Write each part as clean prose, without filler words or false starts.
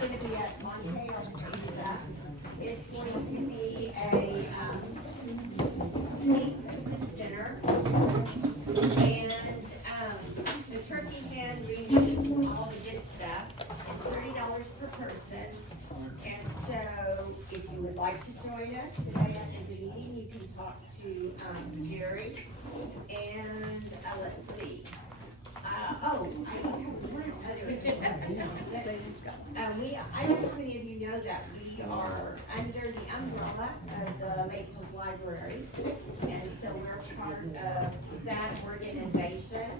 going to be at Monte Artesa. It's going to be a big Christmas dinner. And the turkey hen, reading all the good stuff. It's $30 per person. And so if you would like to join us today at the meeting, you can talk to Jerry. And let's see. I have one other thing. I don't know how many of you know that we are under the umbrella of the Lake Hills Library. And so we're part of that organization.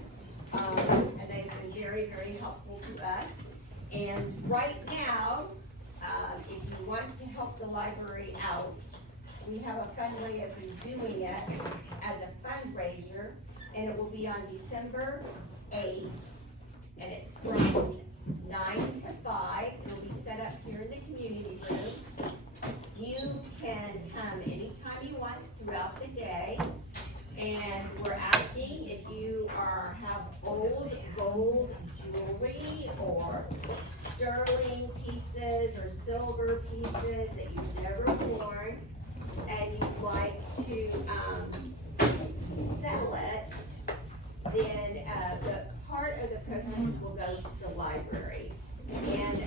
And they've been very, very helpful to us. And right now, if you want to help the library out, we have a fun way of doing it as a fundraiser, and it will be on December 8th, and it's from 9 to 5. It'll be set up here in the community room. You can come anytime you want throughout the day, and we're asking if you have old gold jewelry or sterling pieces or silver pieces that you've never worn, and you'd like to sell it, then the part of the proceeds will go to the library. And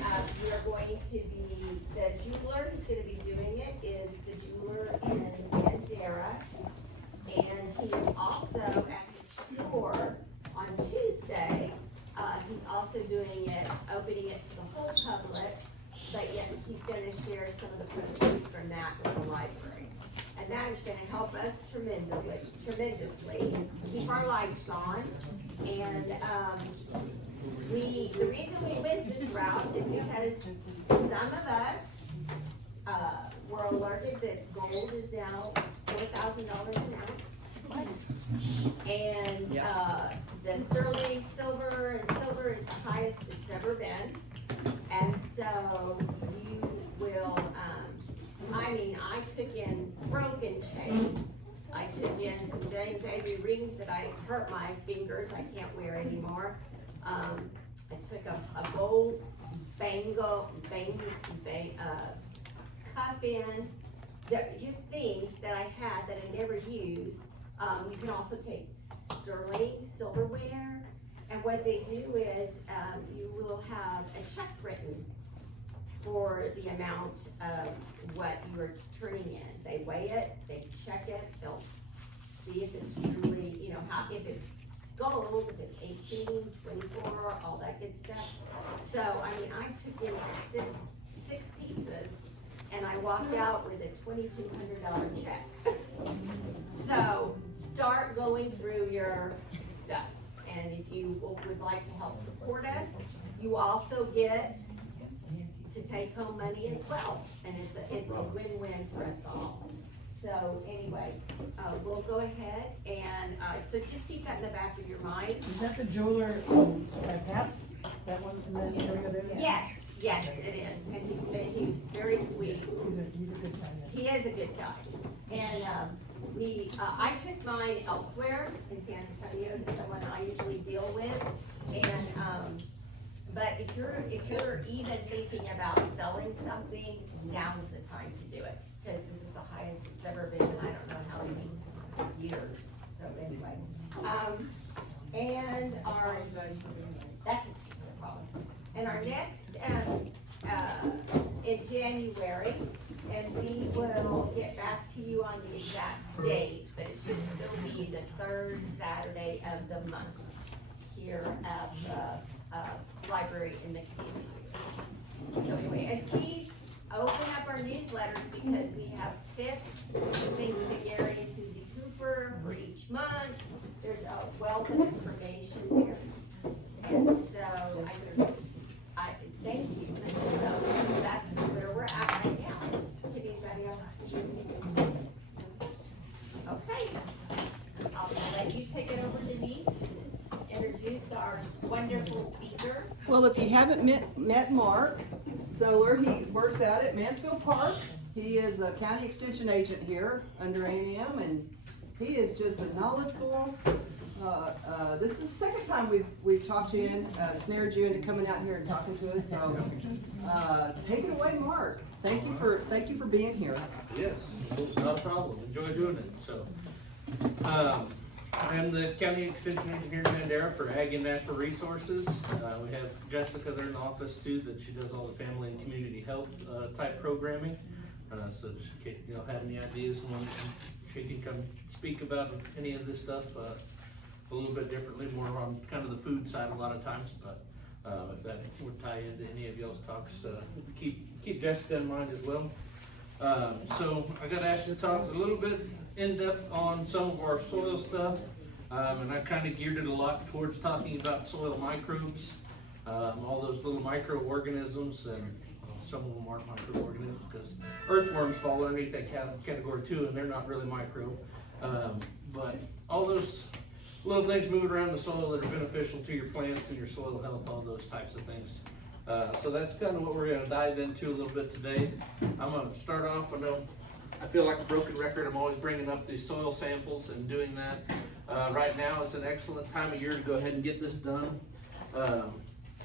we're going to be, the jeweler who's going to be doing it is the jeweler in Bandera, and he is also at his store on Tuesday. He's also doing it, opening it to the whole public, but yet he's going to share some of the proceeds from that with the library. And that is going to help us tremendously keep our lights on. And the reason we went this route is because some of us were alerted that gold is now $4,000 an ounce. And the sterling silver is the highest it's ever been. And so you will, I took in broken chains. I took in some James Avery rings that I hurt my fingers, I can't wear anymore. I took a gold cuff in, just things that I had that I never used. You can also take sterling silverware, and what they do is you will have a check written for the amount of what you are turning in. They weigh it, they check it, they'll see if it's truly, if it's gold, if it's 18, 24, all that good stuff. So, I took in just 6 pieces, and I walked out with a $2,200 check. So, start going through your stuff. And if you would like to help support us, you also get to take home money as well. And it's a win-win for us all. So anyway, we'll go ahead and, so just keep that in the back of your mind. Is that the jeweler at Pat's? Is that one in the area there? Yes, it is. And he's very sweet. He's a good guy. He is a good guy. And I took mine elsewhere in San Antonio to someone I usually deal with. And but if you're even thinking about selling something, now is the time to do it, because this is the highest it's ever been in I don't know how many years. So anyway, and that's a problem. And our next in January, and we will get back to you on the exact date, but it should still be the 3rd Saturday of the month here at the library in the community. So anyway, and please open up our newsletters, because we have tips, things to Gary and Susie Cooper for each month. There's a wealth of information there. And so I thank you. So that's where we're at right now. Can anybody else? Okay. I'll let you take it over, Denise, and introduce our wonderful speaker. Well, if you haven't met Mark Zoeller, he works out at Mansfield Park. He is a county extension agent here under A&M, and he is just a knowledgeable This is the second time we've talked in, snared you into coming out here and talking to us, so, take it away, Mark. Thank you for being here. Yes, not a problem. Enjoy doing it. So, I'm the county extension agent here in Bandera for Ag and Natural Resources. We have Jessica there in the office too, that she does all the family and community health type programming. So just in case you have any ideas, she can come speak about any of this stuff a little bit differently, more on kind of the food side a lot of times. But if that would tie into any of y'all's talks, keep Jessica in mind as well. So I got asked to talk a little bit in depth on some of our soil stuff, and I kind of geared it a lot towards talking about soil microbes, all those little microorganisms, and some of them aren't microorganisms because earthworms fall underneath that category too, and they're not really micro. But all those little things moving around the soil that are beneficial to your plants and your soil health, all those types of things. So that's kind of what we're going to dive into a little bit today. I'm going to start off. I feel like a broken record. I'm always bringing up these soil samples and doing that. Right now it's an excellent time of year to go ahead and get this done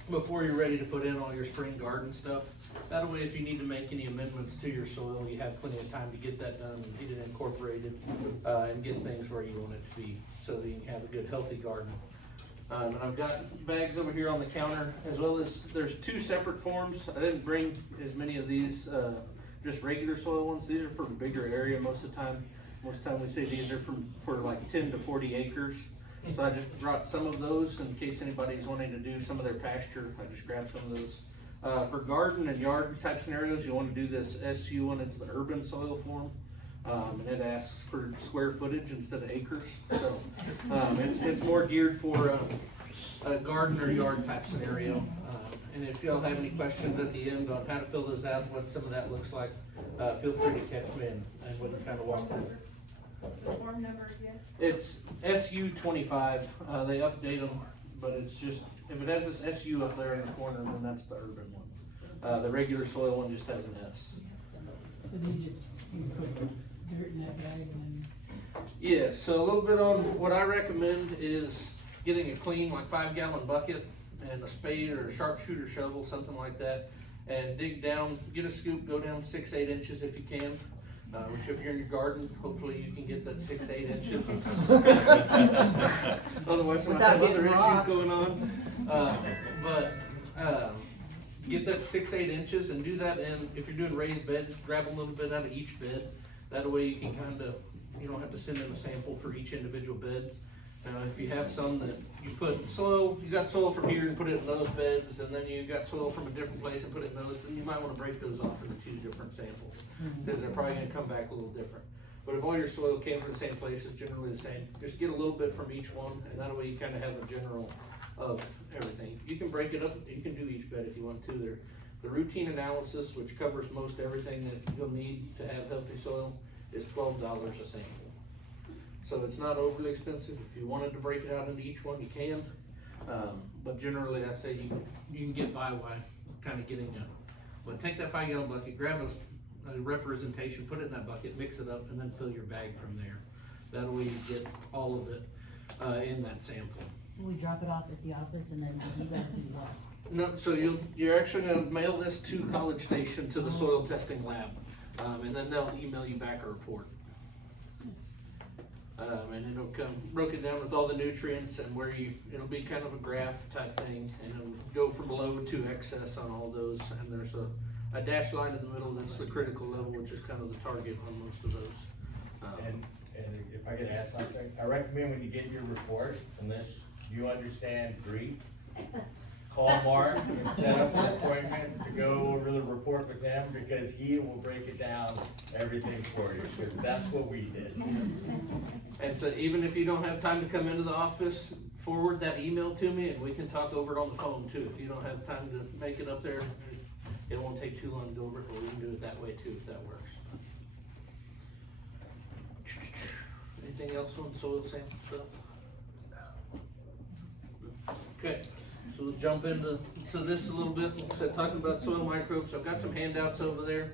before you're ready to put in all your spring garden stuff. That way, if you need to make any amendments to your soil, you have plenty of time to get that done and get it incorporated and get things where you want it to be, so that you can have a good, healthy garden. And I've got bags over here on the counter, as well as there's two separate forms. I didn't bring as many of these, just regular soil ones. These are for a bigger area most of the time. Most of the time we say these are for like 10 to 40 acres. So I just brought some of those in case anybody's wanting to do some of their pasture. I just grabbed some of those. For garden and yard type scenarios, you want to do this SU one. It's the urban soil form. And it asks for square footage instead of acres. So it's more geared for a garden or yard type scenario. And if y'all have any questions at the end on how to fill those out, what some of that looks like, feel free to catch me and we can kind of walk through. The form number again? It's SU 25. They update them, but it's just, if it has this SU up there in the corner, then that's the urban one. The regular soil one just has an S. So then you put dirt in that bag and Yeah, so a little bit on what I recommend is getting a clean, like 5-gallon bucket and a spade or a sharpshooter shovel, something like that, and dig down, get a scoop, go down 6-8 inches if you can. Which if you're in your garden, hopefully you can get that 6-8 inches. Otherwise you might have other issues going on. Get that 6-8 inches and do that, and if you're doing raised beds, grab a little bit out of each bed. That way you can you don't have to send in a sample for each individual bed. If you have some that you put soil, you got soil from here and put it in those beds, and then you got soil from a different place and put it in those, then you might want to break those off into 2 different samples, because they're probably going to come back a little different. But if all your soil came from the same place, it's generally the same. Just get a little bit from each one, and that way you kind of have a general of everything. You can break it up, you can do each bed if you want to. The routine analysis, which covers most everything that you'll need to have healthy soil, is $12 a sample. So it's not overly expensive. If you wanted to break it out into each one, you can. But generally, I say you can get by kind of getting but take that 5-gallon bucket, grab a representation, put it in that bucket, mix it up, and then fill your bag from there. That way you get all of it in that sample. We drop it off at the office and then you guys do what? No, so you're actually gonna mail this to College Station to the soil testing lab, and then they'll email you back a report. And it'll come broken down with all the nutrients and it'll be kind of a graph type thing, and it'll go from low to excess on all those, and there's a dashed line in the middle that's the critical level, which is kind of the target on most of those. And if I could add something, I recommend when you get your report, unless you understand Greek, call Mark and set up an appointment to go over the report with him, because he will break it down, everything for you, because that's what we did. And so even if you don't have time to come into the office, forward that email to me and we can talk over it on the phone too. If you don't have time to make it up there, it won't take too long to go over it, but we can do it that way too if that works. Anything else on soil sample stuff? Okay, so we'll jump into this a little bit. So talking about soil microbes, I've got some handouts over there.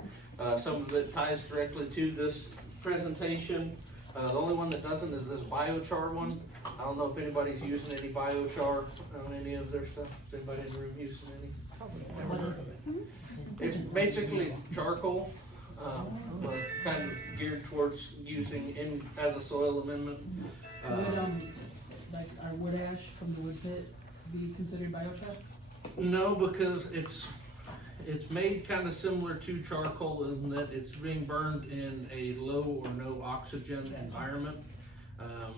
Some of it ties directly to this presentation. The only one that doesn't is this biochar one. I don't know if anybody's using any biochar on any of their stuff. Is anybody in the room using any? What is it? It's basically charcoal, but kind of geared towards using as a soil amendment. Would, like our wood ash from the wood pit be considered biochar? No, because it's made kind of similar to charcoal in that it's being burned in a low or no oxygen environment.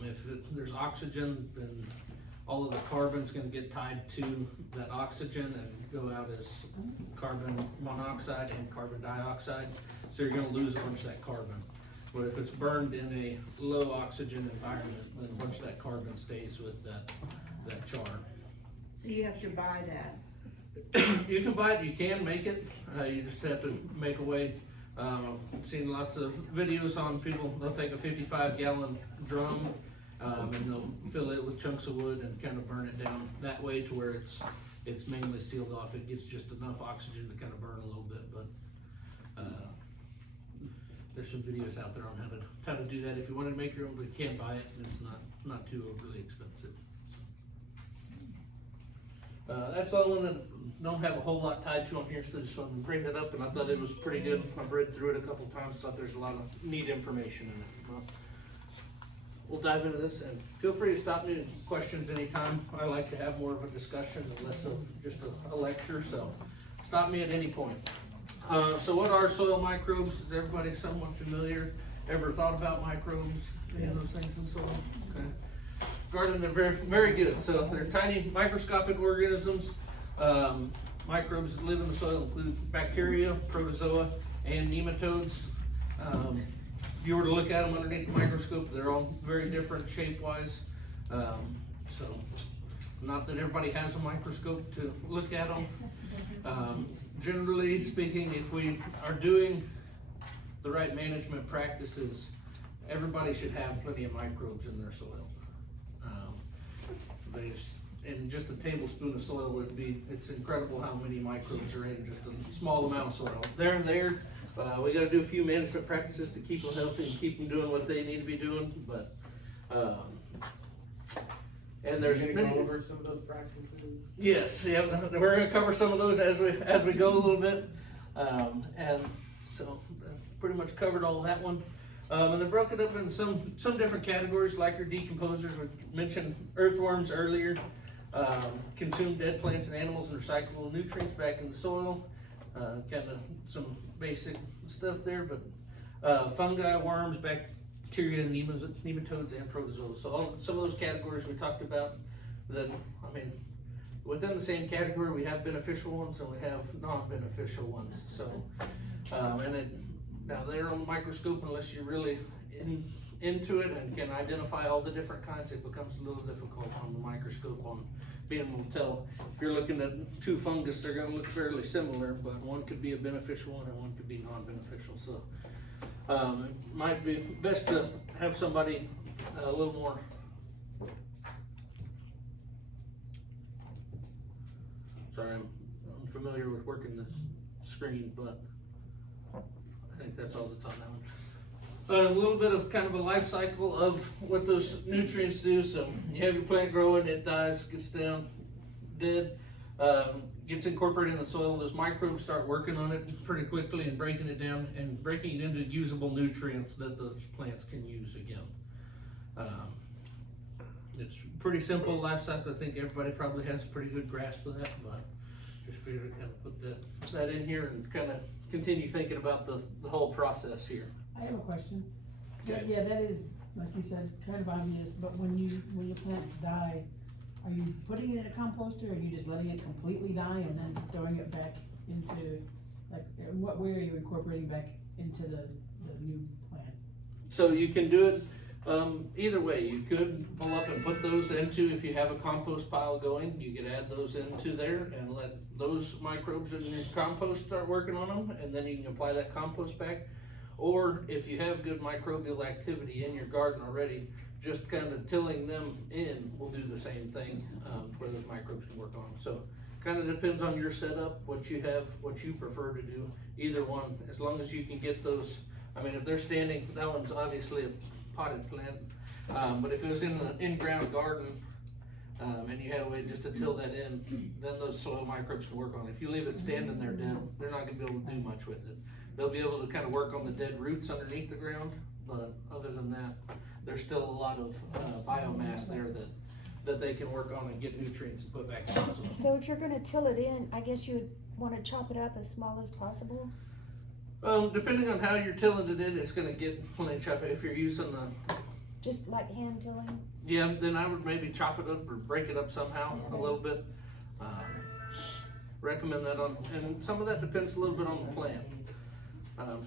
If there's oxygen, then all of the carbon's gonna get tied to that oxygen and go out as carbon monoxide and carbon dioxide. So you're gonna lose a bunch of that carbon. But if it's burned in a low oxygen environment, then a bunch of that carbon stays with that char. So you have to buy that. You can buy it, you can make it, you just have to make a way. I've seen lots of videos on people, they'll take a 55-gallon drum, and they'll fill it with chunks of wood and kind of burn it down that way to where it's mainly sealed off. It gives just enough oxygen to kind of burn a little bit, but, there's some videos out there on how to do that. If you want to make your own, but you can buy it, and it's not too overly expensive. That's the only one that don't have a whole lot tied to on here, so I just wanted to bring that up, and I thought it was pretty good. I've read through it a couple times, thought there's a lot of neat information in it. Well, we'll dive into this, and feel free to stop me with questions anytime. I like to have more of a discussion and less of just a lecture, so stop me at any point. So what are soil microbes? Is everybody somewhat familiar? Ever thought about microbes? Any of those things in soil? Okay. Garden, they're very, very good. So they're tiny microscopic organisms. Microbes that live in the soil include bacteria, protozoa, and nematodes. If you were to look at them underneath the microscope, they're all very different shape-wise. So, not that everybody has a microscope to look at them. Generally speaking, if we are doing the right management practices, everybody should have plenty of microbes in their soil. And just a tablespoon of soil it's incredible how many microbes are in just a small amount of soil. They're there. We gotta do a few management practices to keep them healthy and keep them doing what they need to be doing, but, and there's You're many. gonna go over some of those practices? Yes, yeah, we're gonna cover some of those as we go a little bit. And so, pretty much covered all that one. And they're broken up in some different categories, like your decomposers. We mentioned earthworms earlier. Consume dead plants and animals and recyclable nutrients back in the soil. Kind of some basic stuff there, but fungi, worms, bacteria, nematodes, and protozoa. So some of those categories we talked about, within the same category, we have beneficial ones and we have non-beneficial ones. So, now they're on the microscope, unless you're really into it and can identify all the different kinds, it becomes a little difficult on the microscope on being able to tell. If you're looking at two fungus, they're gonna look fairly similar, but one could be a beneficial one and one could be non-beneficial. So, it might be best to have somebody a little more. Sorry, I'm familiar with working this screen, but I think that's all that's on that one. A little bit of kind of a life cycle of what those nutrients do. So you have your plant growing, it dies, gets down, dead, gets incorporated in the soil. Those microbes start working on it pretty quickly and breaking it down and breaking it into usable nutrients that those plants can use again. It's pretty simple life cycle. I think everybody probably has a pretty good grasp of that, but just figured to kind of put that in here and kind of continue thinking about the whole process here. I have a question. Okay. Yeah, that is, like you said, kind of obvious, but when your plants die, are you putting it in a composter, or are you just letting it completely die and then throwing it back into, like, in what way are you incorporating back into the new plant? So you can do it either way. You could pull up and put those into, if you have a compost pile going, you could add those into there and let those microbes in your compost start working on them, and then you can apply that compost back. Or if you have good microbial activity in your garden already, just kind of tilling them in will do the same thing, where those microbes can work on them. So kind of depends on your setup, what you have, what you prefer to do, either one, as long as you can get those. If they're standing, that one's obviously a potted plant. But if it was in an in-ground garden, and you had a way just to till that in, then those soil microbes can work on it. If you leave it standing there dead, they're not gonna be able to do much with it. They'll be able to kind of work on the dead roots underneath the ground, but other than that, there's still a lot of biomass there that they can work on and get nutrients and put back in the soil. So if you're gonna till it in, I guess you would wanna chop it up as small as possible? Depending on how you're tilling it in, it's gonna get plenty of chop. If you're using the, Just like hand tilling? yeah, then I would maybe chop it up or break it up somehow a little bit. Recommend that and some of that depends a little bit on the plant.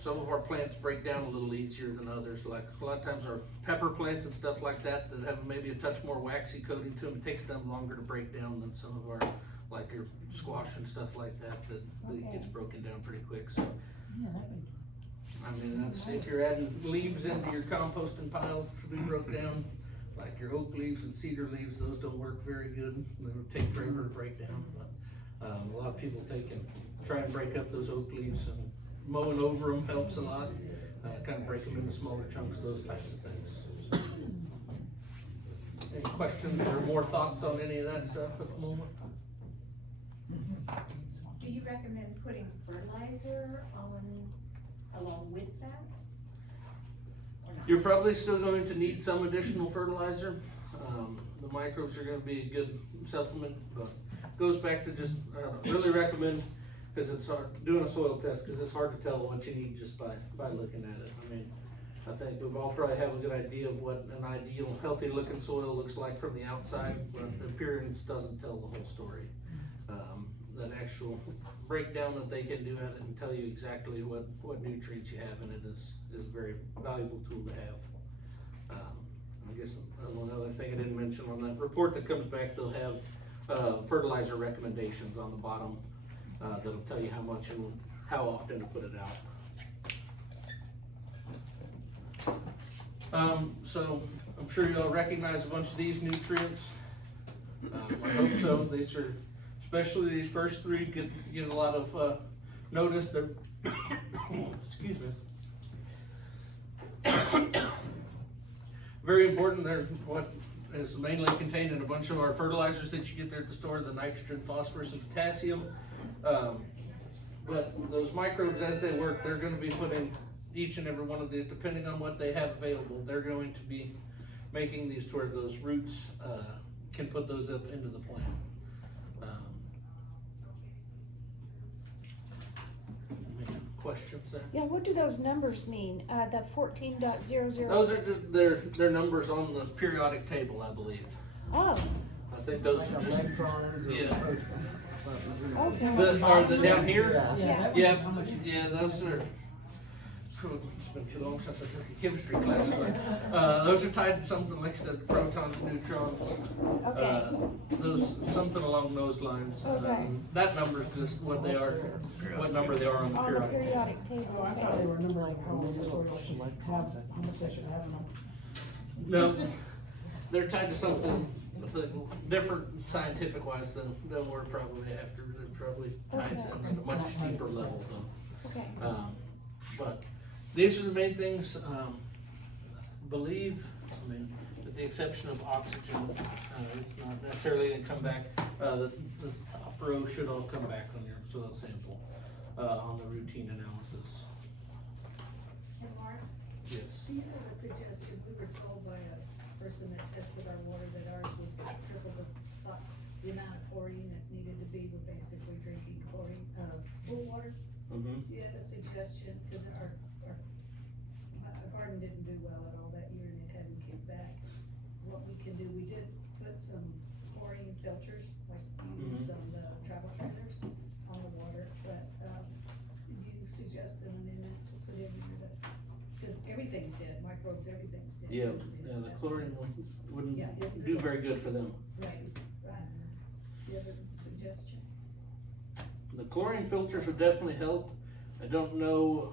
Some of our plants break down a little easier than others. Like a lot of times our pepper plants and stuff like that have maybe a touch more waxy coating to them. It takes them longer to break down than some of our, like your squash and stuff like that gets broken down pretty quick. So, Yeah, that would. I mean, that's if you're adding leaves into your composting piles to be broke down, like your oak leaves and cedar leaves, those don't work very good. They would take forever to break down. But a lot of people try and break up those oak leaves, and mowing over them helps a lot. Kind of break them into smaller chunks, those types of things. Any questions or more thoughts on any of that stuff at the moment? Do you recommend putting fertilizer along with that? Or not? You're probably still going to need some additional fertilizer. The microbes are going to be a good supplement, but it goes back to just really recommend, because it's hard doing a soil test, because it's hard to tell what you need just by looking at it. I mean, I think we've all probably have a good idea of what an ideal healthy looking soil looks like from the outside, but the appearance doesn't tell the whole story. That actual breakdown that they can do at it and tell you exactly what nutrients you have in it is a very valuable tool to have. I guess one other thing I didn't mention on that report that comes back, they'll have fertilizer recommendations on the bottom that'll tell you how much and how often to put it out. So I'm sure you'll recognize a bunch of these nutrients. I hope so. These are, especially these first three, get a lot of notice. They're excuse me. Very important. They're what is mainly contained in a bunch of our fertilizers that you get there at the store: the nitrogen, phosphorus, and potassium. But those microbes, as they work, they're going to be putting each and every one of these, depending on what they have available, they're going to be making these to where those roots can put those up into the plant. Any questions there? Yeah, what do those numbers mean? The 14.00? Those are just their numbers on the periodic table, I believe. Oh, I think those are just, yeah. okay. Are the down here? Yeah. Yeah, those are, it's been too long since I took a chemistry class, but, those are tied to something like I said, protons, neutrons. Okay. Those, something along those lines. Okay. That number's just what they are, what number they are on the On the periodic. periodic table. Oh, I thought they were numbers like how many soil should have, how much they should have in them. No, they're tied to something different scientific wise than we're probably after. They're probably ties in at a much deeper level though. Okay. But these are the main things. Believe, I mean, with the exception of oxygen, it's not necessarily going to come back. The top row should all come back on your soil sample on the routine analysis. And Mark, Yes. do you have a suggestion? We were told by a person that tested our water that ours was triple the amount of chlorine that needed to be. We're basically drinking chlorine, pool water. Mm-hmm. Do you have a suggestion? Cause our garden didn't do well at all that year and it hadn't kicked back. What we can do, we did put some chlorine filters, like use on the travel trailers on the water, but, do you suggest an amendment to put in here that, cause everything's dead, microbes, everything's dead. Yeah, Everything's dead. the chlorine wouldn't Yeah, it- do very good for them. Right, right. Do you have a suggestion? The chlorine filters would definitely help. I don't know,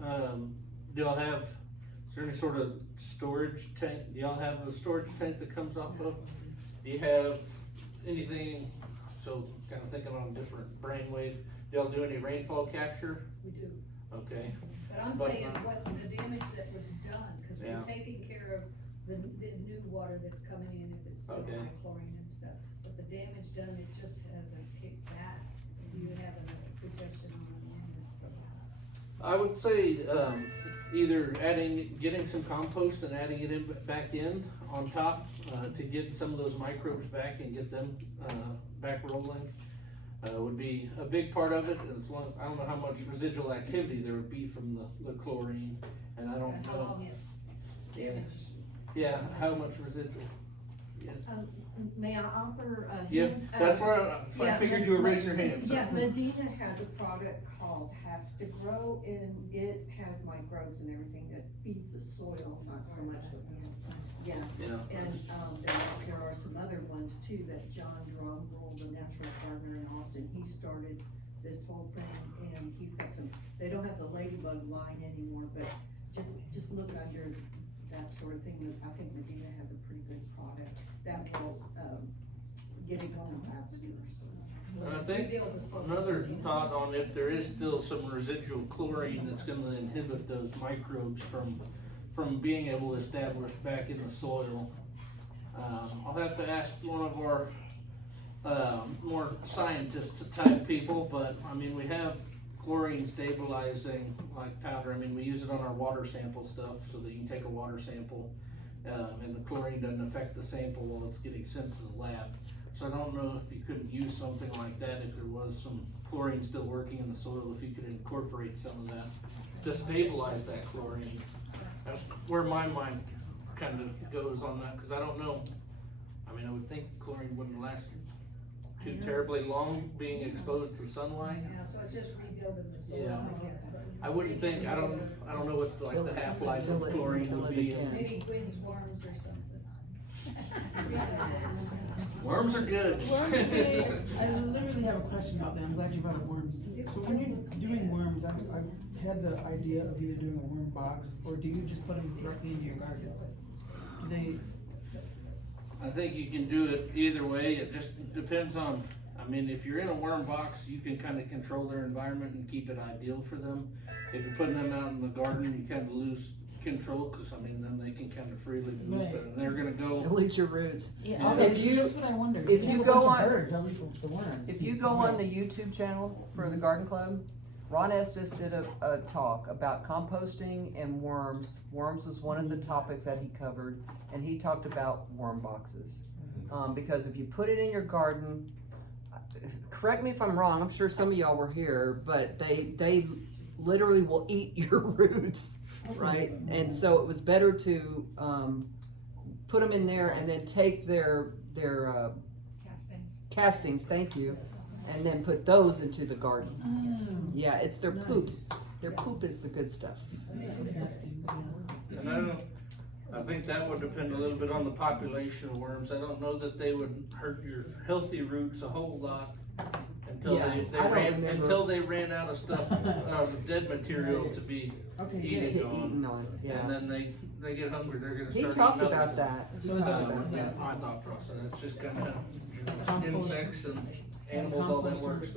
do y'all have, is there any sort of storage tank? Do y'all have a storage tank that comes off of? Do you have anything, so kind of thinking on a different brainwave, do y'all do any rainfall capture? We do. Okay, But I'm But- saying what the damage that was done, cause Yeah. we're taking care of the new water that's coming in, if it's still Okay. high chlorine and stuff. But the damage done, it just hasn't kicked back. Do you have a suggestion on when? I would say, either getting some compost and adding it back in on top, to get some of those microbes back and get them, back rolling, would be a big part of it. And as long, I don't know how much residual activity there would be from the chlorine, and I don't And how know. long it damages? Yeah, how much residual? Yeah. May I offer a hint? Yep, that's where I Yeah, figured you were raising your hand, so. Yeah, Medina has a product called Has to Grow, and it has microbes and everything that feeds the soil, not so much the plant. Yeah, Yeah. and, there are some other ones too that John Drumroll, the natural gardener in Austin, he started this whole thing, and he's got some, they don't have the ladybug line anymore, but just look under that sort of thing. I think Medina has a pretty good product that will, get it going faster. And I think another thought on if there is still some residual chlorine that's gonna inhibit those microbes from being able to establish back in the soil. I'll have to ask one of our, more scientist type people, but I mean, we have chlorine stabilizing like powder. I mean, we use it on our water sample stuff so that you can take a water sample, and the chlorine doesn't affect the sample while it's getting sent to the lab. So I don't know if you couldn't use something like that, if there was some chlorine still working in the soil, if you could incorporate some of that to stabilize that chlorine. That's where my mind kind of goes on that, cause I don't know. I mean, I would think chlorine wouldn't last too terribly long being exposed to sunlight. Yeah, so it's just rebuilding the soil, Yeah. I guess. but I wouldn't think, I don't know what like the half-life of chlorine would be. Maybe Gwen's worms or something. Worms are good. I literally have a question about that, I'm glad you brought up worms. So when you're doing worms, I've had the idea of either doing a worm box, or do you just put them directly into your garden? Do they, I think you can do it either way, it just depends on, I mean, if you're in a worm box, you can kind of control their environment and keep it ideal for them. If you're putting them out in the garden, you kind of lose control, cause I mean, then they can kind of freely move it, and they're gonna go. It'll eat your roots. yeah, If okay, you- that's what I wondered. if They have you a go bunch of on- birds, they'll eat the worms. If you go on the YouTube channel for the Garden Club, Ron Estes did a talk about composting and worms. Worms was one of the topics that he covered, and he talked about worm boxes. Because if you put it in your garden, correct me if I'm wrong, I'm sure some of y'all were here, but they literally will eat your roots, right? And so it was better to, put them in there and then take their castings, thank you, and then put those into the garden. Oh, Yeah, it's their poop. nice. Their poop is the good stuff. Castings, yeah. And I think that would depend a little bit on the population of worms. I don't know that they would hurt your healthy roots a whole lot until Yeah, they I don't ran, remember. until they ran out of stuff, dead material to be Okay, eating good. Get eaten on, And yeah. then they get hungry, they're gonna He start talked eating other about stuff. that. So is that- Talked about that. My thought process, it's just kinda Compost. insects and animals, all that works,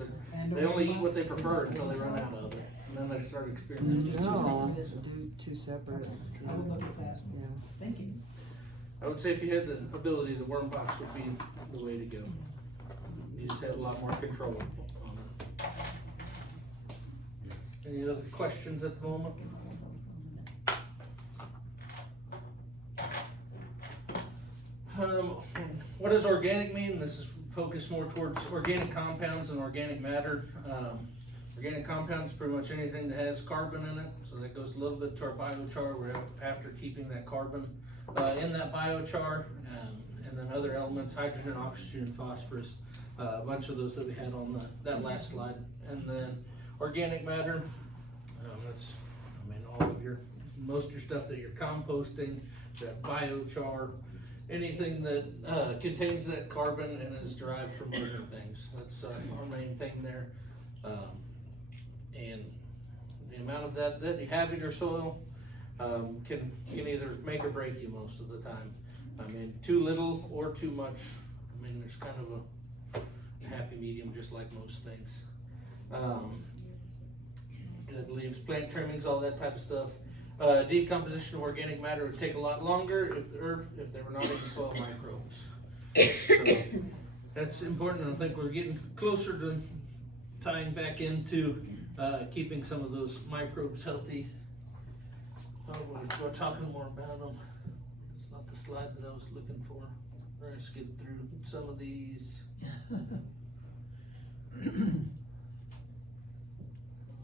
they only eat what they prefer until they run out of it, and then they start experimenting. Just two No, separate. do two separate. I would look at that, Yeah. thank you. I would say if you had the ability, the worm box would be the way to go. You just have a lot more control on it. Any other questions at the moment? What does organic mean? This is focused more towards organic compounds and organic matter. Organic compounds, pretty much anything that has carbon in it, so that goes a little bit to our biochar. We're after keeping that carbon in that biochar, and then other elements, hydrogen, oxygen, phosphorus, a bunch of those that we had on that last slide. And then organic matter, that's, I mean, all of most of your stuff that you're composting, that biochar, anything that contains that carbon and is derived from living things. That's our main thing there. And the amount of that you have in your soil can either make or break you most of the time. I mean, too little or too much. I mean, there's kind of a happy medium, just like most things. Dead leaves, plant trimmings, all that type of stuff. decomposition of organic matter would take a lot longer if they were not in the soil microbes. So, that's important, and I think we're getting closer to tying back into, keeping some of those microbes healthy. Oh, we're talking more about them. It's not the slide that I was looking for. We're gonna skip through some of these.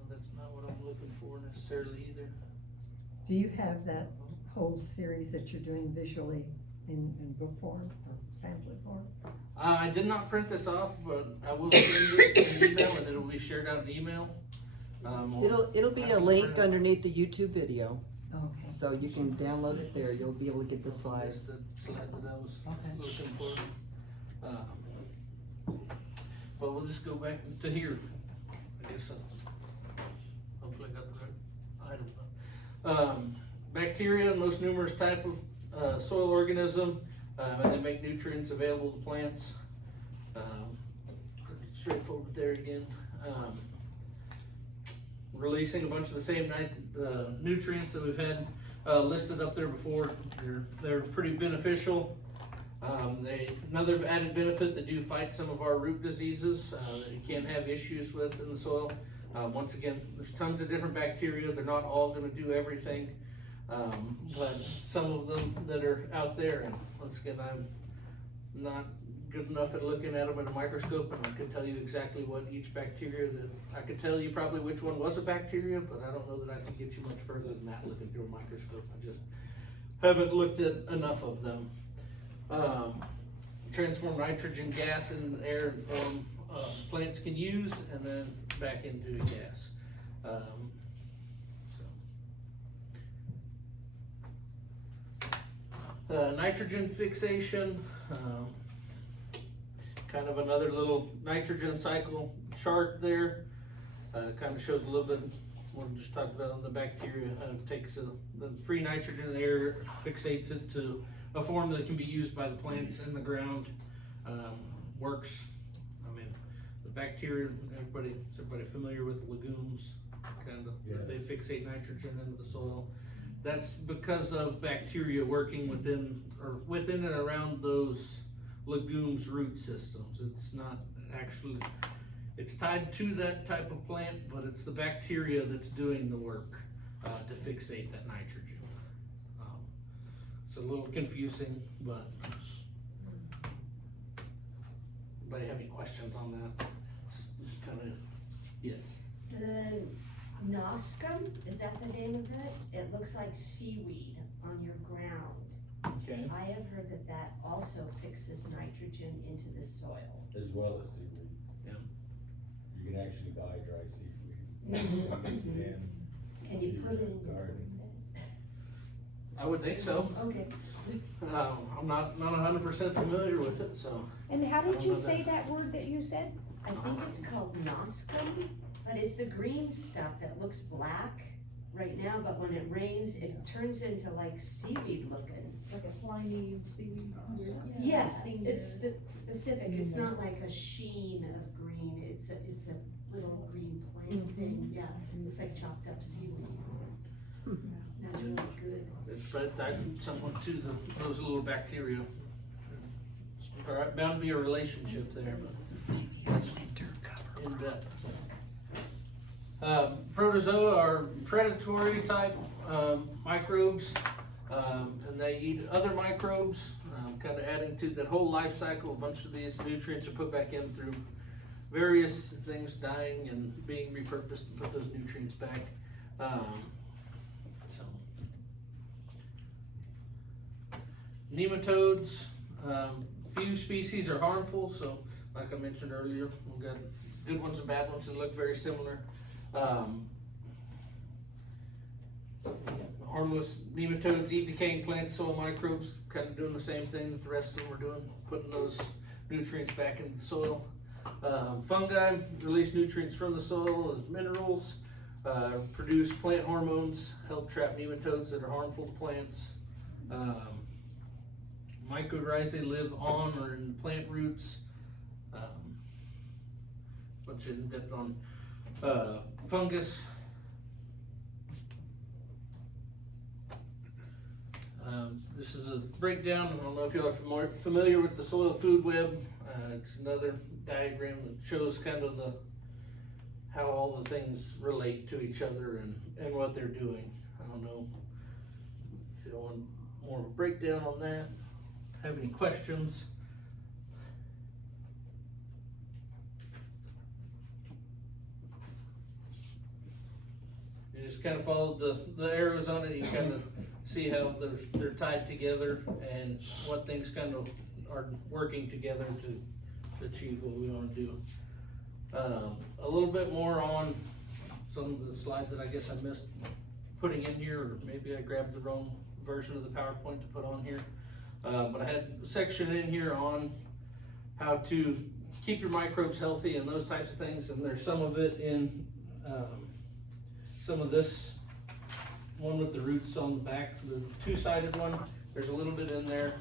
That's not what I'm looking for necessarily either. Do you have that whole series that you're doing visually in book form or pamphlet form? I did not print this off, but I will send it in an email, and it'll be shared out in email. It'll be a link underneath the YouTube video, Okay. so you can download it there. You'll be able to get the That's slides. the slide that I was Okay. looking for. But we'll just go back to here. I guess, hopefully I got the right item. Bacteria, most numerous type of soil organism, and they make nutrients available to plants. Pretty straightforward there again. Releasing a bunch of the same nutrients that we've had listed up there before. They're pretty beneficial. Another added benefit, they do fight some of our root diseases that you can have issues with in the soil. Once again, there's tons of different bacteria. They're not all going to do everything, but some of them that are out there, and once again, I'm not good enough at looking at them in a microscope, and I can tell you exactly what each bacteria that I could tell you probably which one was a bacteria, but I don't know that I can get you much further than that looking through a microscope. I just haven't looked at enough of them. Transform nitrogen gas in the air and form plants can use, and then back into gas. Nitrogen fixation, kind of another little nitrogen cycle chart there. Kind of shows a little bit what we just talked about on the bacteria. Takes the free nitrogen in the air, fixates it to a form that can be used by the plants in the ground. Works. I mean, the bacteria, is everybody familiar with legumes? Kind of, Yeah. they fixate nitrogen into the soil. That's because of bacteria working within and around those legumes' root systems. It's not actually, it's tied to that type of plant, but it's the bacteria that's doing the work to fixate that nitrogen. It's a little confusing, but anybody have any questions on that? Just kind of, yes. The nostrum, is that the name of it? It looks like seaweed on your ground. Okay. I have heard that that also fixes nitrogen into the soil. As well as seaweed. Yeah. You can actually buy dry seaweed. Mhm. Use it in Can you put it in your your garden. I would think so. Okay. I'm not 100% familiar with it, so. And how I did don't you know say that. that word that you said? I think it's called nostrum, but it's the green stuff that looks black right now, but when it rains, it turns into like seaweed looking. Like a slimy seaweed. Yeah, I've seen it's that. specific, it's not like a sheen of green, it's a little green plant thing, yeah, it looks like chopped up seaweed. That's really good. But that's somewhat to those little bacteria. All right, bound to be a relationship there, but in depth. Protozoa are predatory type microbes, and they eat other microbes, kind of adding to that whole life cycle. A bunch of these nutrients are put back in through various things dying and being repurposed to put those nutrients back. Nematodes, few species are harmful, so like I mentioned earlier, we've got good ones and bad ones that look very similar. Harmless nematodes eat decaying plants, soil microbes, kind of doing the same thing that the rest of them are doing, putting those nutrients back into the soil. Fungi release nutrients from the soil as minerals, produce plant hormones, help trap nematodes that are harmful to plants. Mycorrhizae live on or in plant roots. Bunch in depth on fungus. This is a breakdown. I don't know if y'all are familiar with the soil food web. It's another diagram that shows kind of how all the things relate to each other and what they're doing. I don't know if you want more of a breakdown on that. Have any questions? You just kind of follow the arrows on it. You kind of see how they're tied together and what things kind of are working together to achieve what we want to do. A little bit more on some of the slides that I guess I missed putting in here, or maybe I grabbed the wrong version of the PowerPoint to put on here. But I had a section in here on how to keep your microbes healthy and those types of things, and there's some of it in some of this one with the roots on the back, the two-sided one. There's a little bit in there.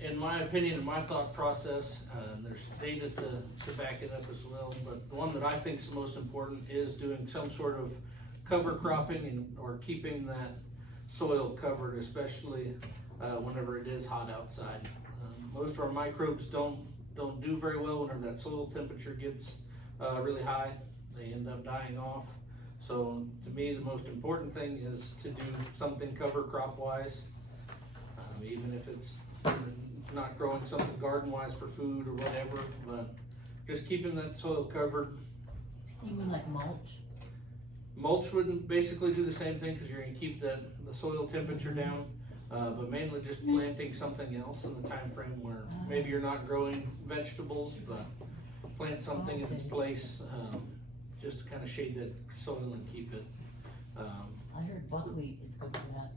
In my opinion, in my thought process, there's data to back it up as well, but the one that I think is the most important is doing some sort of cover cropping or keeping that soil covered, especially whenever it is hot outside. Most of our microbes don't do very well whenever that soil temperature gets really high. They end up dying off. So to me, the most important thing is to do something cover crop wise, even if it's not growing something garden wise for food or whatever, but just keeping that soil covered. You mean like mulch? Mulch would basically do the same thing, because you're going to keep the soil temperature down, but mainly just planting something else in the time frame where maybe you're not growing vegetables, but plant something in its place, just to kind of shade that soil and keep it. I heard buckwheat is good for that,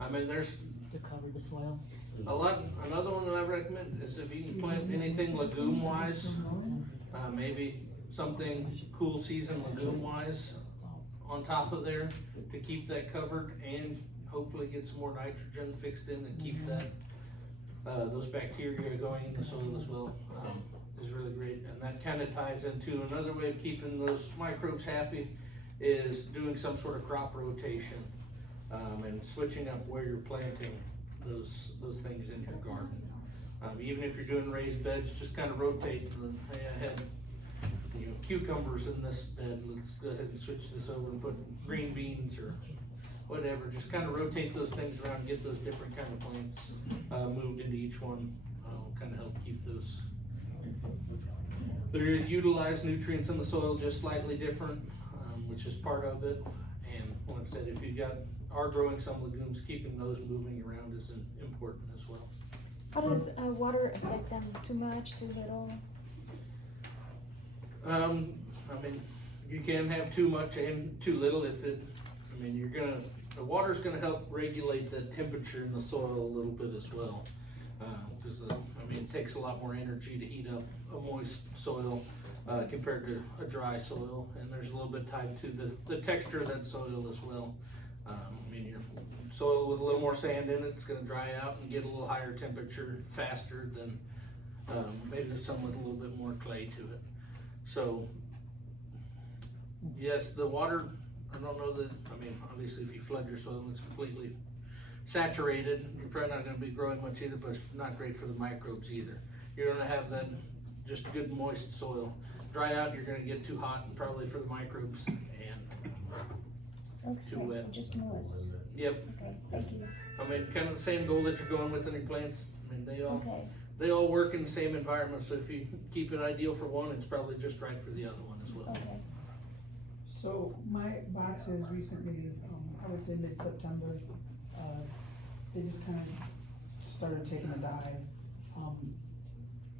I mean, there's to cover the soil. another one that I recommend is if you can plant anything legume wise, maybe something cool season legume wise on top of there to keep that covered and hopefully get some more nitrogen fixed in and keep that those bacteria going in the soil as well, is really great. And that kind of ties into another way of keeping those microbes happy is doing some sort of crop rotation, and switching up where you're planting those things in your garden. Even if you're doing raised beds, just kind of rotate. Hey, I had cucumbers in this bed, let's go ahead and switch this over and put green beans or whatever. Just kind of rotate those things around and get those different kind of plants moved into each one. Kind of help keep those. They utilize nutrients in the soil just slightly different, which is part of it. And like I said, if you are growing some legumes, keeping those moving around is important as well. How does water affect them? Too much, too little? I mean, you can have too much and too little the water's gonna help regulate the temperature in the soil a little bit as well. Because it takes a lot more energy to heat up a moist soil compared to a dry soil, and there's a little bit tied to the texture of that soil as well. Your soil with a little more sand in it's gonna dry out and get a little higher temperature faster than maybe there's some with a little bit more clay to it. So yes, the water, I don't know that, obviously if you flood your soil and it's completely saturated, you're probably not gonna be growing much either, but it's not great for the microbes either. You're gonna have that just good moist soil. Dry out, you're gonna get too hot and probably for the microbes and Okay, too wet. so just moist. Yep. Okay, thank you. Kind of the same goal that you're going with in your plants. Okay, They all work in the same environment, so if you keep it ideal for one, it's probably just right for the other one as well. okay. So my boxes recently, I would say mid-September, they just kind of started taking a dive.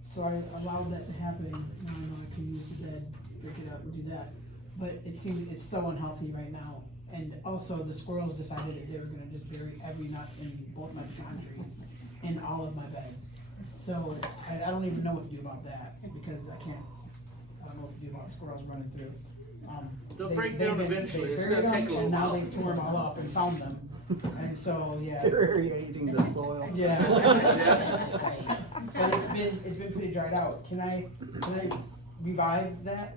So I allowed that to happen. Now I know I can use the bed, break it up and do that. But it seems it's so unhealthy right now. And also the squirrels decided that they were gonna just bury every nut in both my pecan trees, in all of my beds. So I don't even know what to do about that, because I don't know what to do about squirrels running through. They'll break down eventually. It's gonna take a little and now while. they tore them all up and found them, and so, yeah. They're aerating the soil. Yeah. Yeah. But it's been pretty dried out. Can I revive that?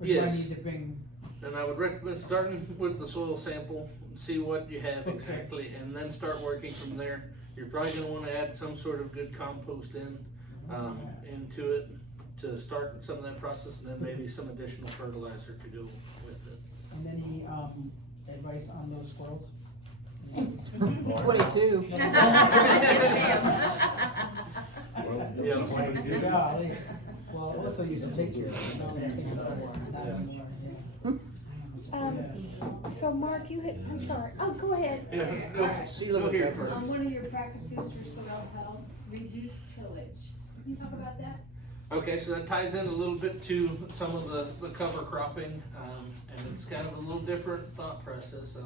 Or do I Yes. need to bring? And I would recommend starting with the soil sample see what you have exactly, and then start working from there. You're probably gonna wanna add some sort of good compost into it to start some of that process, and then maybe some additional fertilizer to go with it. And any, advice on those squirrels? 22. Golly. Well, Alyssa used to take care of it, now that I think about it, not anymore, yeah. So Mark, you had, I'm sorry, oh, go ahead. Yeah, go here first. One of your practices for soil health, reduce tillage. Can you talk about that? Okay, so that ties in a little bit to some of the cover cropping, and it's kind of a little different thought process.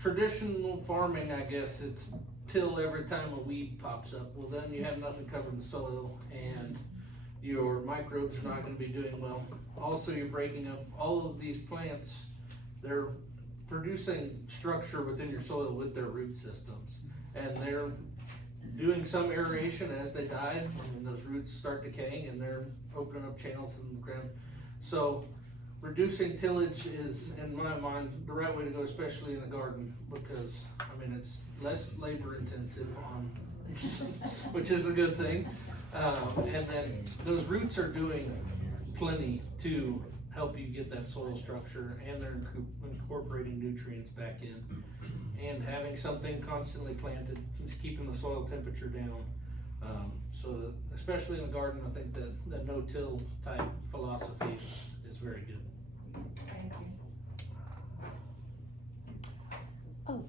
Traditional farming, I guess, it's till every time a weed pops up. Well, then you have nothing covering the soil, and your microbes are not gonna be doing well. Also, you're breaking up all of these plants. They're producing structure within your soil with their root systems, and they're doing some aeration as they die, and those roots start decaying, and they're opening up channels in the ground. So reducing tillage is, in my mind, the right way to go, especially in a garden, because, I mean, it's less labor intensive on, which is a good thing. And then those roots are doing plenty to help you get that soil structure, and they're incorporating nutrients back in. And having something constantly planted is keeping the soil temperature down. So especially in a garden, I think that no-till type philosophy is very good. Thank you.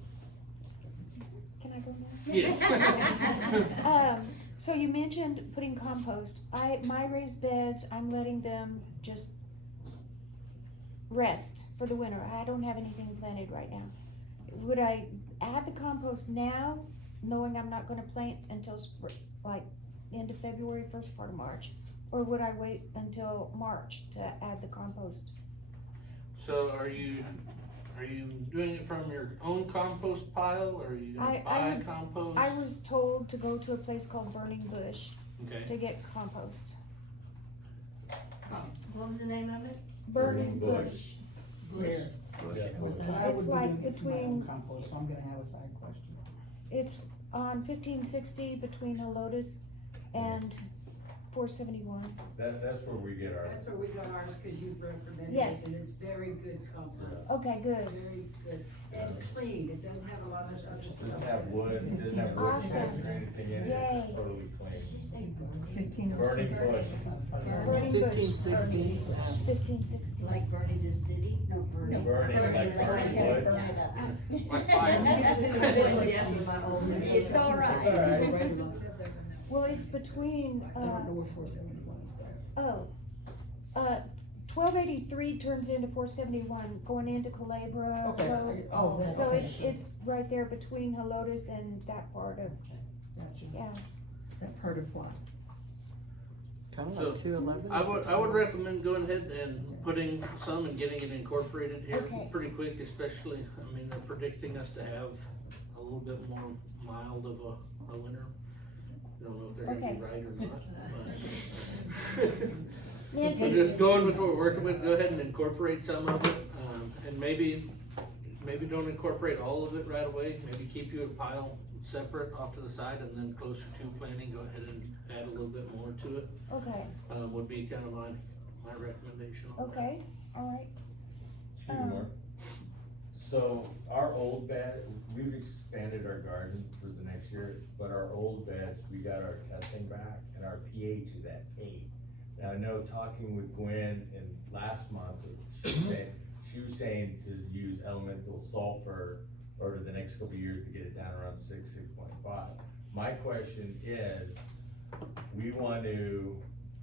Can I go now? Yes. So you mentioned putting compost. My raised beds, I'm letting them just rest for the winter. I don't have anything planted right now. Would I add the compost now, knowing I'm not gonna plant until like end of February, first part of March? Or would I wait until March to add the compost? So are you doing it from your own compost pile, or are you gonna buy compost? I was told to go to a place called Burning Bush Okay. to get compost. What was the name of it? Burning Bush. Where? Yeah. I would It's be like doing it for my own between- compost, so I'm gonna have a side question. It's on 1560 between Helotes and 471. That's where we get our. That's where we got ours, cause you've recommended Yes. it, and it's very good compost. Okay, good. Very good, and clean, it doesn't have a lot of other stuff. Doesn't have wood, it doesn't have wood Awesome. scents or anything in it, it's Yay. totally clean. 1506. Burning bush. Burning Bush. 1560. 1560. Like burning the city? No, burning. Burning, like burning wood. Burn it up. Like fire. It's all right. Right. Well, it's between, I don't know where 471 is there. 1283 turns into 471, going into Calabria. Okay, Road. oh, that's. So it's right there between Helotes and that part of, Gotcha. yeah. That part of what? Kind So, of like 211. I would recommend going ahead and putting some and getting it incorporated here Okay. pretty quick, especially, I mean, they're predicting us to have a little bit more mild of a winter. I don't know if they're gonna Okay. be right or not, but. Nancy? So just going with what we're working with, go ahead and incorporate some of it, and maybe don't incorporate all of it right away, maybe keep you a pile separate off to the side, and then closer to planting, go ahead and add a little bit more to it, Okay, would be kind of my recommendation on that. okay, all right. Excuse me, Mark. So our old bed, we've expanded our garden for the next year, but our old beds, we got our testing back and our pH is at 8. Now I know talking with Gwen in last month, she was saying to use elemental sulfur over the next couple of years to get it down around 6.5. My question is, we want to,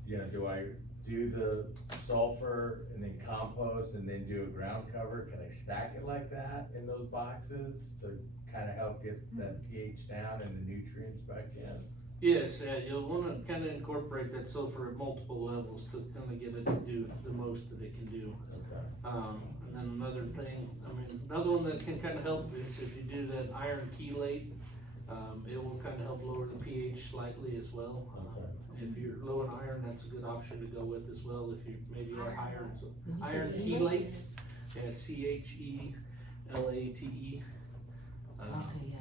do I do the sulfur and then compost and then do a ground cover? Can I stack it like that in those boxes to kind of help get that pH down and the nutrients back in? Yes, you'll wanna kinda incorporate that sulfur at multiple levels to kinda get it to do the most that it can do. Okay. And then another thing, another one that can kinda help is if you do that iron chelate, it will kinda help lower the pH slightly as well. If you're low in iron, that's a good option to go with as well, if you maybe are higher, so iron chelate, CHE, LATE. Okay, yeah.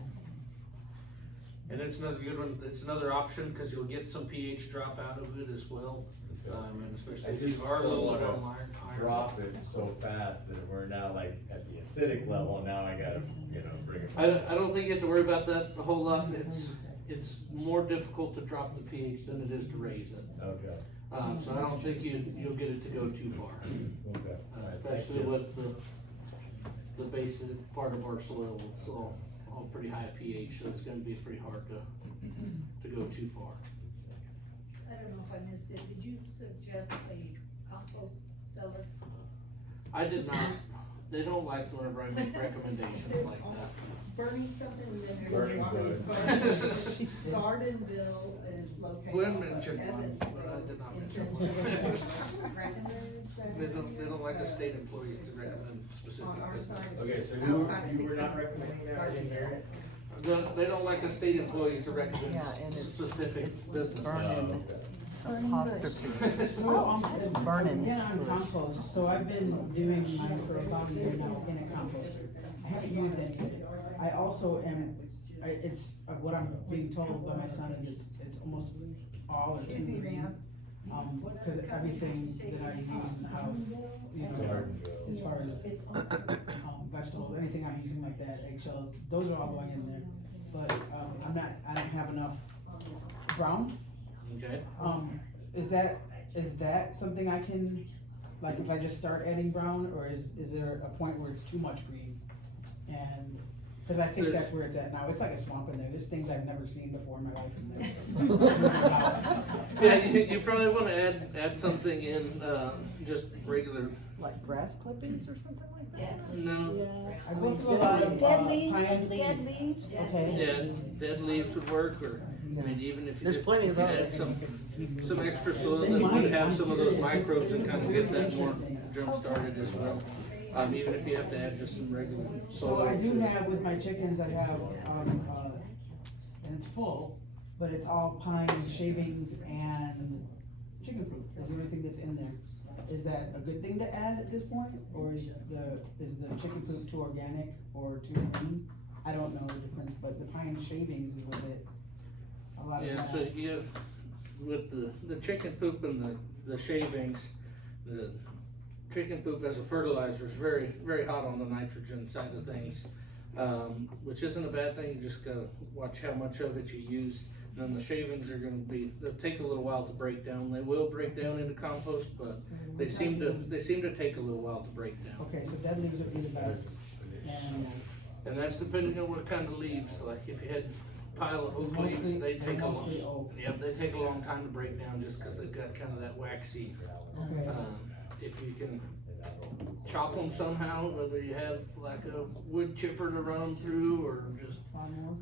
And it's another good one, it's another option, cause you'll get some pH drop out of it as well. And especially if you are low on iron. Drop it so fast that we're now like at the acidic level, now I gotta, bring it. I don't think you have to worry about that a whole lot, it's more difficult to drop the pH than it is to raise it. Okay, So I don't think you'll get it to go too far. okay. All right, thank Especially you. with the basic part of our soil, it's all pretty high pH, so it's gonna be pretty hard to go too far. I don't know if I missed it, did you suggest a compost cellar? I did not, they don't like whenever I make recommendations like that. Burning something and then Burning there's one. Gardenville is located. Gwen mentioned one, but I did not mention one. They don't like a state employee to recommend specific On our business. side. Okay, so you were not recommending that, I didn't hear it? They don't like a state employee to recommend Yeah, and it's specific business. Vernon Burning bush. apostrophe. So, Vernon. again, on compost, so I've been doing mine for about a year now in a composter. I haven't used anything. I also am, it's, what I'm being told by my son is it's almost all or too green. Cause everything that I use in the house, as far as, vegetables, anything I'm using like that, eggshells, those are all going in there. But, I don't have enough brown. Okay, Is that something I can, like, if I just start adding brown, or is there a point where it's too much green? And, cause I think that's where it's at now, it's like a swamp in there, there's things I've never seen before in my life in there. yeah, you probably wanna add something in, just regular, Like grass clippings or something like that? no, I go through a lot of, Dead leaves, pine dead leaves. Okay. yeah, dead leaves would work, or, I mean, even if you There's just plenty of add those. some extra soil, that would have some of those microbes and kind of get that more jump started as well. Even if you have to add just some regular soil. So I do have, with my chickens, I have, and it's full, but it's all pine shavings and chicken food, is the only thing that's in there. Is that a good thing to add at this point, or is the chicken poop too organic or too green? I don't know the difference, but the pine shavings is what a lot of Yeah, that. so you, with the chicken poop and the shavings, the chicken poop as a fertilizer is very, very hot on the nitrogen side of things. Which isn't a bad thing, you just gotta watch how much of it you use. And then the shavings are they'll take a little while to break down, they will break down into compost, but they seem to take a little while to break down. Okay, so dead leaves would be the best, And that's depending on what kind of leaves, like if you had a pile of oak leaves, they take mostly oak. they take a long time to break down just cause they've got kind of that waxy. Okay. If you can chop them somehow, whether you have like a wood chipper to run them through, or just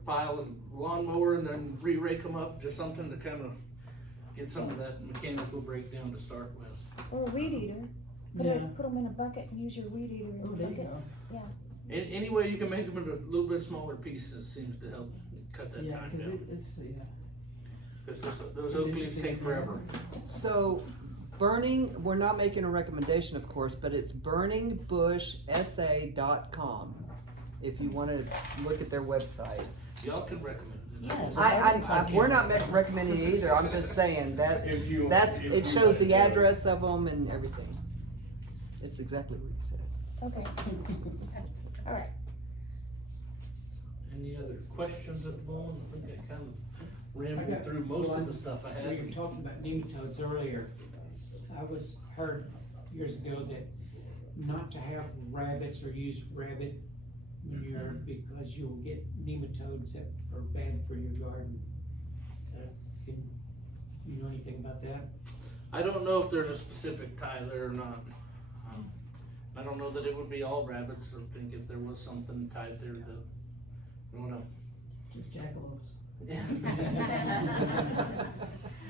pile a lawnmower and then re-rake them up, just something to kind of get some of that mechanical breakdown to start with. Or a weed eater. Yeah. Put them in a bucket and use your weed eater in Oh, the there you bucket. go. Any way you can make them into a little bit smaller pieces seems to help cut that Yeah, time cause down. it's, yeah. Cause those It's oak leaves interesting. take forever. So, we're not making a recommendation, of course, but it's burningbushsa.com. If you wanna look at their website. Y'all can recommend it. Yes. We're not recommending it either, I'm just saying, If you- it if you shows wanna the do it. address of them and everything. It's exactly what you said. Okay. Alright. Any other questions at the moment? I think I kind of rambled through most of the stuff I We were had. talking about nematodes earlier. I heard years ago that not to have rabbits or use rabbit manure because you'll get nematodes that are bad for your garden. You know anything about that? I don't know if there's a specific tie there or not. I don't know that it would be all rabbits. I think if there was something tied there, I don't know. Just jackalopes.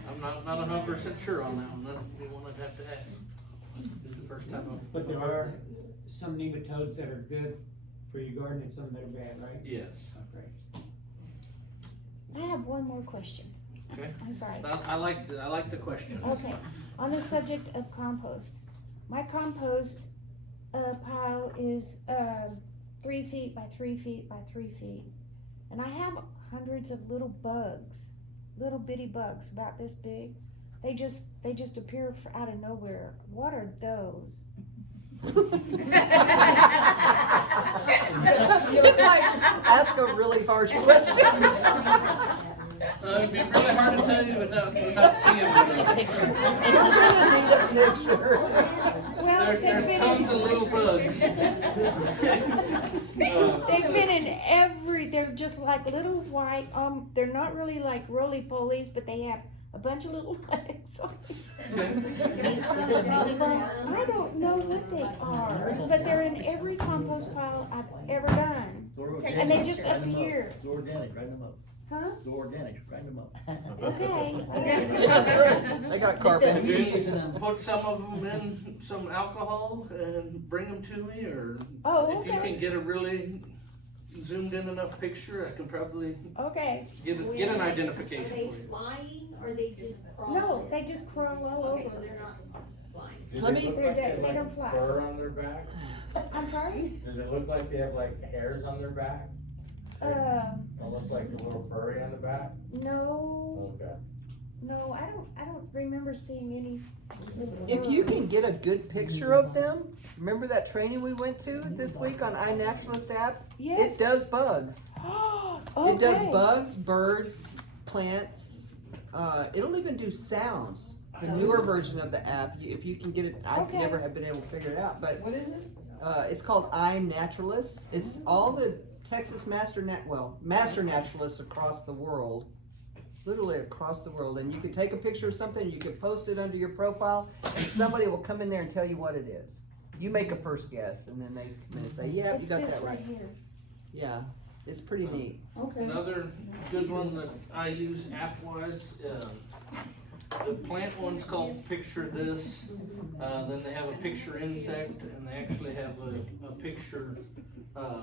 I'm not 100% sure on that one. That'd be one I'd have to ask. This is the first time I've. But there are some nematodes that are good for your garden and some that are bad, right? Yes. Okay. I have one more question. Okay. I'm sorry. I like the questions. Okay, on the subject of compost, my compost pile is 3 feet by 3 feet by 3 feet. And I have hundreds of little bugs, little bitty bugs about this big. They just appear out of nowhere. What are those? It's like, ask a really hard question. It'd be really hard to tell you without seeing it. We're gonna need a picture. Well, There's tons of little bugs. They've been in they're just like little white, they're not really like roly-polies, but they have a bunch of little legs. I don't know what they are, but they're in every compost pile I've ever done. And they just appear. They're organic, grind them up. Huh? They're organic, grind them up. Okay. They got carbon. If you put some of them in some alcohol and bring them to me, or Oh, if you okay. can get a really zoomed in enough picture, I can probably Okay. get an Are identification they for you. flying or they just crawl? No, they just crawl all Okay, so over. they're not flying. Does Let it me- look They're like they dead. have, They like, don't fly. fur on their back? I'm sorry? Does it look like they have like hairs on their back? Almost like a little furry on the back? No, Okay. no, I don't remember seeing any. If you can get a good picture of them, remember that training we went to this week on iNaturalist app? Yes. It does bugs. Okay. It does bugs, birds, plants. It'll even do sounds. The newer version of the app, if you can get it, I Okay. never have been able to figure it out, but What is it? it's called iNaturalist. It's all the Texas master naturalists across the world, literally across the world. And you can take a picture of something, you can post it under your profile, and somebody will come in there and tell you what it is. You make a first guess, and then they come in and say, "Yeah, you It's got this that right." here. Yeah, it's pretty neat. Okay. Another good one that I use app-wise, the plant one's called Picture This. Then they have a picture insect, and they actually have a picture, I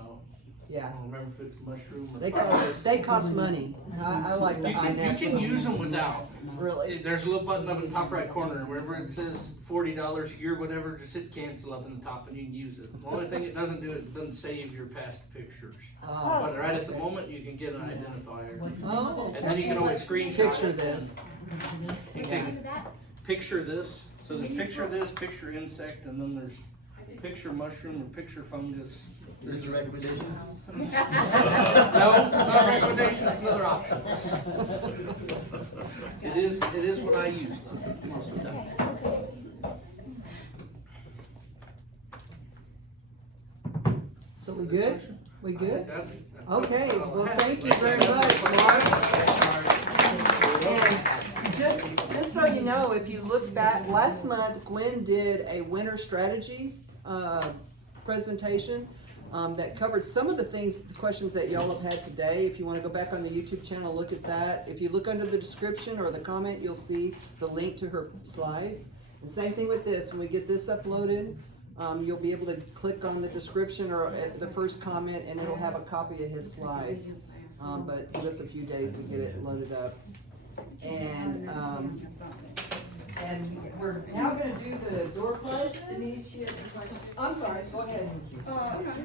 Yeah, don't remember if it's mushroom or they fungus. cost money. I like the You can iNaturalist. use them without. Really? There's a little button up in the top right corner, wherever it says $40 a year, whatever, just hit cancel up in the top and you can use it. The only thing it doesn't do is it doesn't save your past pictures. Oh, But right at the moment, you can get an identifier. oh, And then you can always screenshot Picture it. this. You can picture this, so there's picture this, picture insect, and then there's picture mushroom or picture fungus. There's your recommendations. No, it's not a recommendation, it's another option. It is what I use though, most of the time. So we good? We good? That's Okay, all I well, have. thank you very much, Mark. And just so you know, if you look back, last month Gwen did a winter strategies presentation that covered some of the questions that y'all have had today. If you want to go back on the YouTube channel, look at that. If you look under the description or the comment, you'll see the link to her slides. And same thing with this, when we get this uploaded, you'll be able to click on the description or the first comment and it'll have a copy of his slides. But give us a few days to get it loaded up. And we're now gonna do the door closes. I'm sorry, go ahead.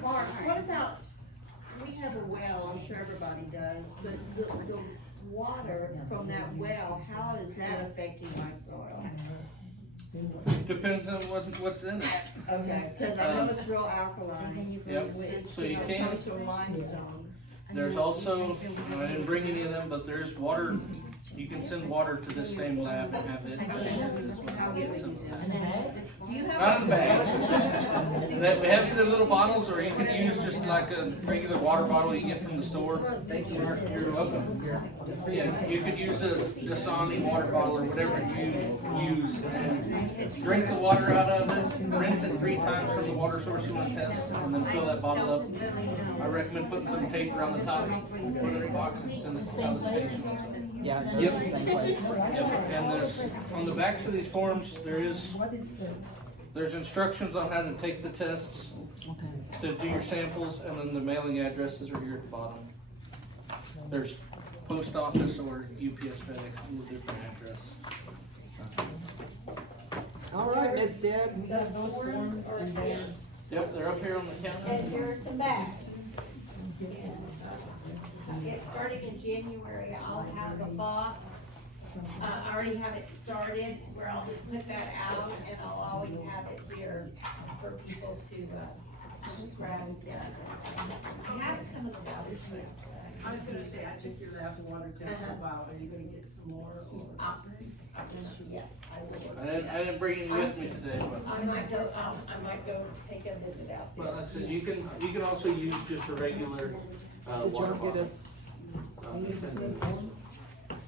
Mark, what about, we have a well, I'm sure everybody does, but the water from that well, how is that affecting my soil? Depends on what's in it. Okay, cause I know it's real alkaline. Yep, It's, so you know, can't, comes from limestone. there's also, I didn't bring any of them, but there's water, you can send water to this same lab and have it. I'll get it. Not in the bag. That, we have either little bottles or you can use just like a regular water bottle you get from the store. Thank you, Mark. You're welcome. Yeah, you could use a Dasani water bottle or whatever you use and drink the water out of it, rinse it 3 times from the water source you want to test, and then fill that bottle up. I recommend putting some tape around the top, put it in a box and send it out of the station. Yeah, it Yep. goes the same place. Yep. And there's, on the backs of these forms, there's instructions on how to take the tests, to do your samples, and then the mailing addresses are here at the bottom. There's post office or UPS FedEx, a little different address. All right, Miss Deb. Those forms and theirs. Yep, they're up here on the counter. And here's some back. It starting in January, I'll have a box. I already have it started where I'll just put that out and I'll always have it here for people to, grab. I have some of the water, so. I was gonna say, I took your apple water test a while, are you gonna get some more or? Yes, I will. I didn't bring any with me today, but. I might go take a visit out there. Well, that's it, you can also use just a regular, water bottle.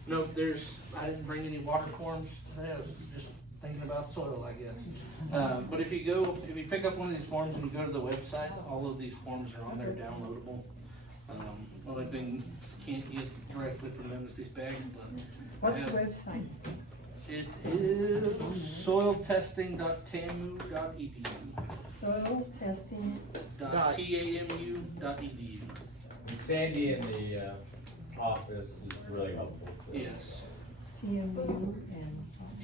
No, I didn't bring any water forms today, I was just thinking about soil, I guess. But if you pick up one of these forms and you go to the website, all of these forms are on there downloadable. Only thing you can't get directly from them is these bags, but. What's the website? It is soiltesting.tamu.edu. Soil testing, .tamu.edu. And Sandy in the, office is really helpful. Yes, TMU and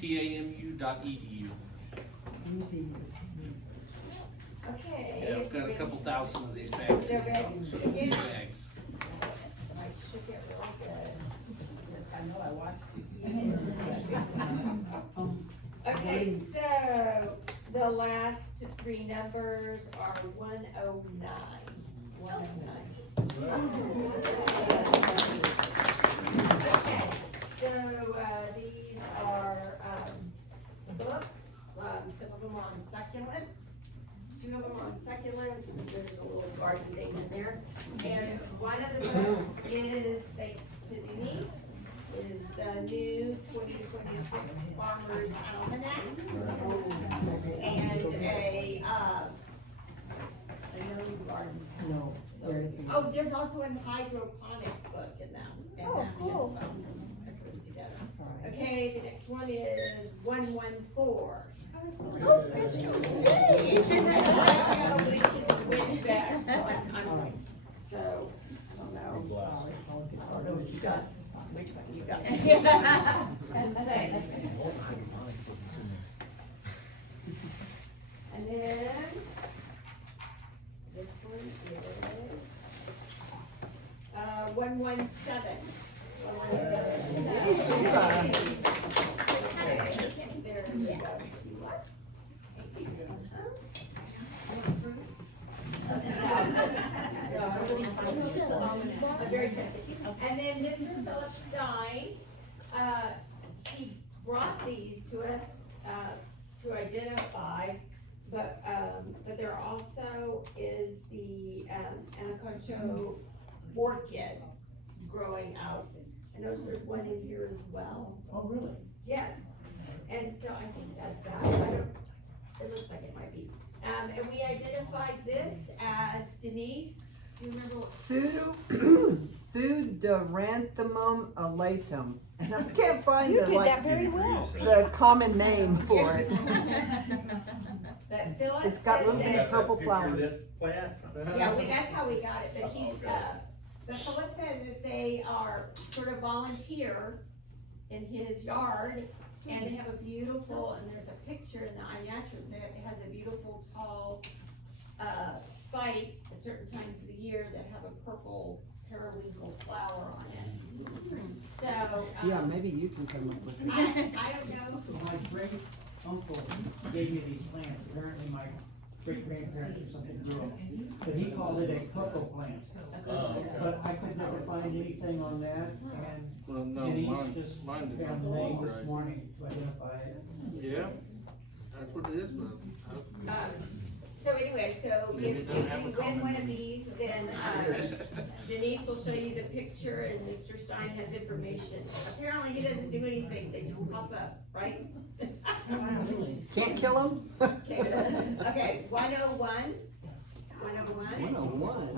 tamu.edu. ED. Okay. Yeah, I've got a couple thousand of these bags. They're ready. So, these bags. I should get real good. Yes, I know, I watched it. Okay, so the last three numbers are 109. 109. Okay, so, these are, books, some of them are on succulents. Two of them are on succulents, and there's a little garden thing in there. And one of the books is, thanks to Denise, is the new 2026 Farmer's Almanac. And a no garden. No. Oh, there's also a hydroponic book in that. Oh, cool. I put it together. All right. Okay, the next one is 114. Oh, that's you. Yay! Which is a win back, so All right. so, I don't know. Bless. I don't know what you got, which one you got. And say. And then, this one is, 117. 117. There we go. You what? Very tasty. And then Mr. Philip Stein, he brought these to us, to identify, but there also is the, Anaconcho orchid growing out. I notice there's one in here as well. Oh, really? Yes, and so I think that's that, I don't, it looks like it might be. And we identified this as Denise, do you remember? Pseudoranthemum alatum, and I can't find You the, did like, that very well. the common name for it. That Philip It's got says little that- bitty purple Picture of flowers. this plant? Yeah, that's how we got it, but he's, Okay. but Philip said that they are sort of volunteer in his yard, and they have a beautiful, and there's a picture in the iNaturalist, that it has a beautiful tall, spike at certain times of the year that have a purple periwinkle flower on it. So, Yeah, maybe you can come up with it. I don't know. My great uncle gave me these plants, apparently my great grandparents or something grew them, but he called it a cocoa plant. Oh, okay. But I could never find anything on that, and Well, no, Denise mine just mine found didn't the come name along this right. morning to identify it. Yeah, that's what it is, but. So anyway, so Maybe if it you doesn't have a win common one of name. these, then, Denise will show you the picture and Mr. Stein has information. Apparently he doesn't do anything, they just pop up, right? Can't kill them? Okay, okay, 101. 101. 101.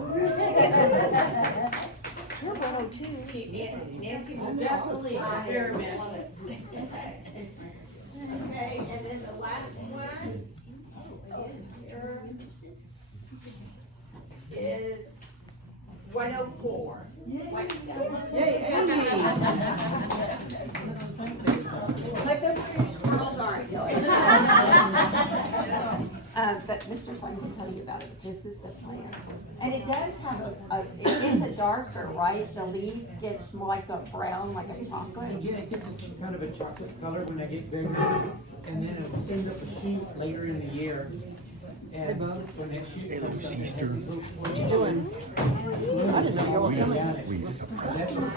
We're 102. Nancy will definitely experiment. Okay, and then the last one, again, here, is 104. Yay, Amy! Like those three squirrels aren't going. But Mr. Stein can tell you about it, this is the plan. And it does have it darker, right? The leaf gets more like a brown, like a chocolate. Again, it gets a kind of a chocolate color when they get very big, and then it'll send up a shoot later in the year. And when that shoot comes up, it has these little. What you doing? I didn't know you were coming. That's what